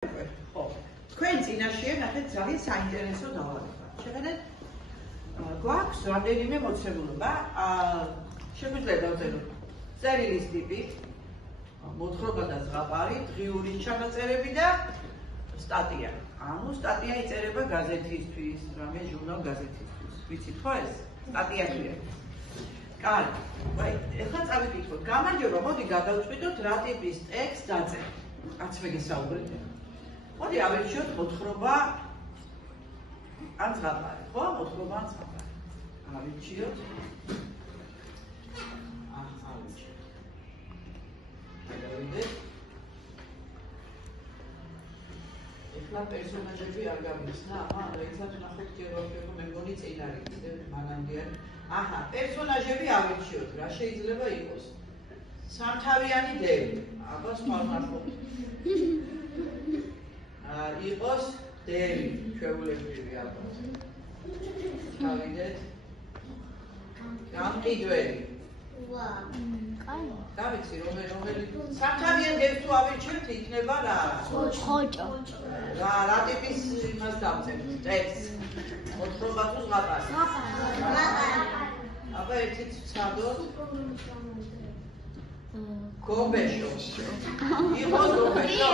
თქვენ წინაშე ნახეთ ძალიან საინტერესო დავალება. შეხედეთ, გვაქვს რამდენიმე მოცემულობა. შეგვიძლია დავწეროთ წერილის ტიპი, მოთხრობა და ზღაპარი, დღიური ჩანაწერები და სტატია. ანუ სტატია იწერება გაზეთისთვის, რამე ჟურნალ გაზეთისთვის. ვიცით ხო ეს? სტატია ქვია. კარგი. ვაი, ეხლა წავიკითხოთ. გამარჯობა, მოდი გადავწყვიტოთ რა ტიპის ტექსტს დაწერთ. არც მე გესაუბრეთ. მოდი ავირჩიოთ მოთხრობა ან ზღაპარი, ხო? მოთხრობა ან ზღაპარი. ავირჩიოთ. ავირჩიოთ. გადავიდეთ. ეხლა პერსონაჟები არ გამიხსნა, რაიცად ნახოთ ჯეროხებო მე მგონი წინ არის, მანამდე. აჰა, პერსონაჟები ავირჩიოთ, რა შეიძლება იყოს? სამთავიანი დევი, აბა სხვა ნახოთ. იყოს დევი, ჩვეულებრივი ალბათ. ჩავიდეთ. გამყიდველი. ვა, კაი. გავიცი რომელი სამთავიან დევს თუ ავირჩიოთ, იქნება რა? ხოჭო. რა ტიპის იმას დავწერთ? ტექსტს. მოთხრობა თუ ზღაპარი? ზღაპარი. აბა ერთით ვცადოთ. გობეშო. იყოს გობეშო.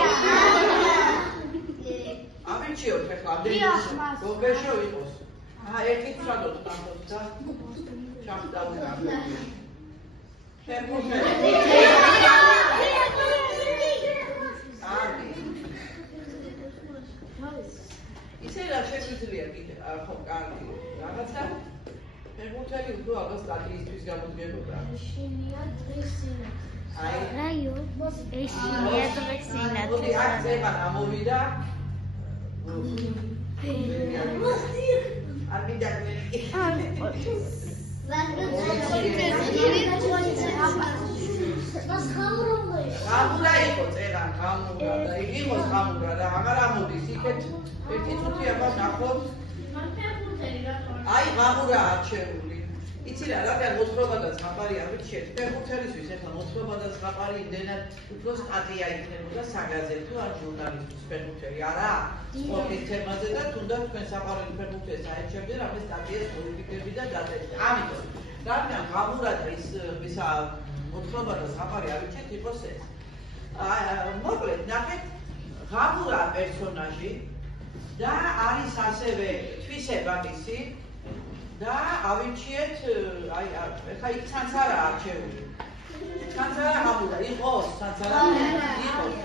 ავირჩიოთ ეხლა ამდენი გობეშო იყოს. ერთით ვცადოთ ნახოთ და ჩავდავდეთ. ისე რა შეგვიძლია კიდე ხო კარგი რაღაცა ფეხბურთელი უფრო ალბათ სტატიისთვის გამოდგებოდა. შენია დღესინა. აი რაიო ეშინია დღესინა. მოდი აქ წება გამოვიდა. არ მიდაგმე. გამურა იყო წერან გამურა და იყოს გამურა და აღარ ამოდის იქეთ ერთი წუთი აბა ნახოთ აი გამურა არჩეული იცი რა რადგან მოთხრობა და ზღაპარი ავირჩიეთ ფეხბურთელისთვის ეხლა მოთხრობა და ზღაპარი იმდენად უფრო სტატია იქნებოდა საგაზეთო ან ჟურნალისტის ფეხბურთელი არა სპორტის თემაზე და თუნდაც თქვენ საყვარელი ფეხბურთელს აერჩევდე რამე სტატიას მოდიფიკები და დაწერთ ამიტომ რადგან გამურა და ის ისა მოთხრობა და ზღაპარი ავირჩიეთ იყოს ეს მოკლედ ნახეთ გამურა პერსონაჟი და არის ასევე თვისება მისი და ავირჩიეთ აი ეხა იქ ცანცარა არჩეული ცანცარა გამურა იყოს ცანცარა იყოს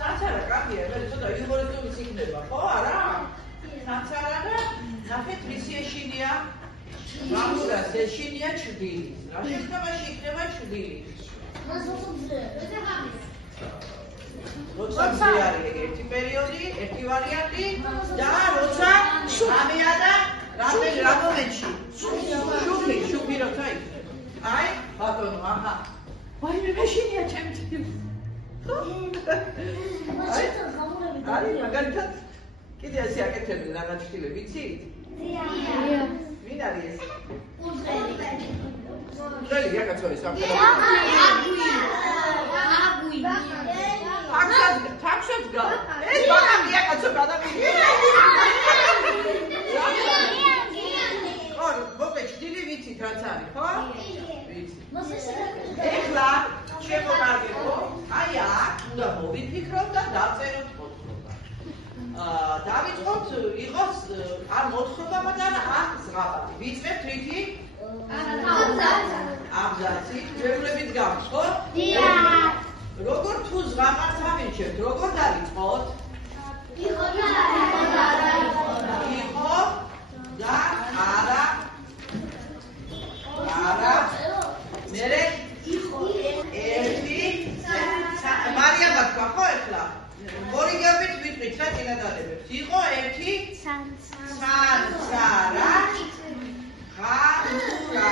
ცანცარა კარგია მე ცოტა იუმორისტული იქნება ხო არა ცანცარა და ნახეთ მისი ეშინია გამურას ეშინია ჩრდილის რა შემთხვევაში იქნება ჩრდილის როცა არის ერთი პერიოდი, ერთი ვარიანტი და როცა რამეა და რა მომენტში. შუქი როცა იქნება. აი, ბატონო, აჰა. ვაიმე მეშინია ჩემი თითი. აი, მაგალითად კიდე ასე აკეთებენ რაღაც ჩtildeები, იცით? დიახ. ვინ არის ეს? უძელი რაკაცო ის ამ თაქშად გა ეს ბაღი აკაცო გადავიდი ხო მოკლედ ჩtilde ვიცით რაც არის ხო ვიცით ეხლა შემოგარგებო აი აქ უნდა მოვიფიქროთ და დავწეროთ მოთხრობა დავიწყოთ იყოს არ მოთხრობა და არ ზღაპარი ვიწყებთ რითი აბზაცი ჩვეულებრივ გავს ხო დიახ როგორ თუ ზღაპარს ავირჩევთ, როგორ დავიწყოთ? იყო და არა. იყო და არა. არა. მერე იყო ერთი მარიამ თქვა ხო ეხლა? მორიგებით ვიტყვით რა წინადადებებს. იყო ერთი ცანცარა. გამურა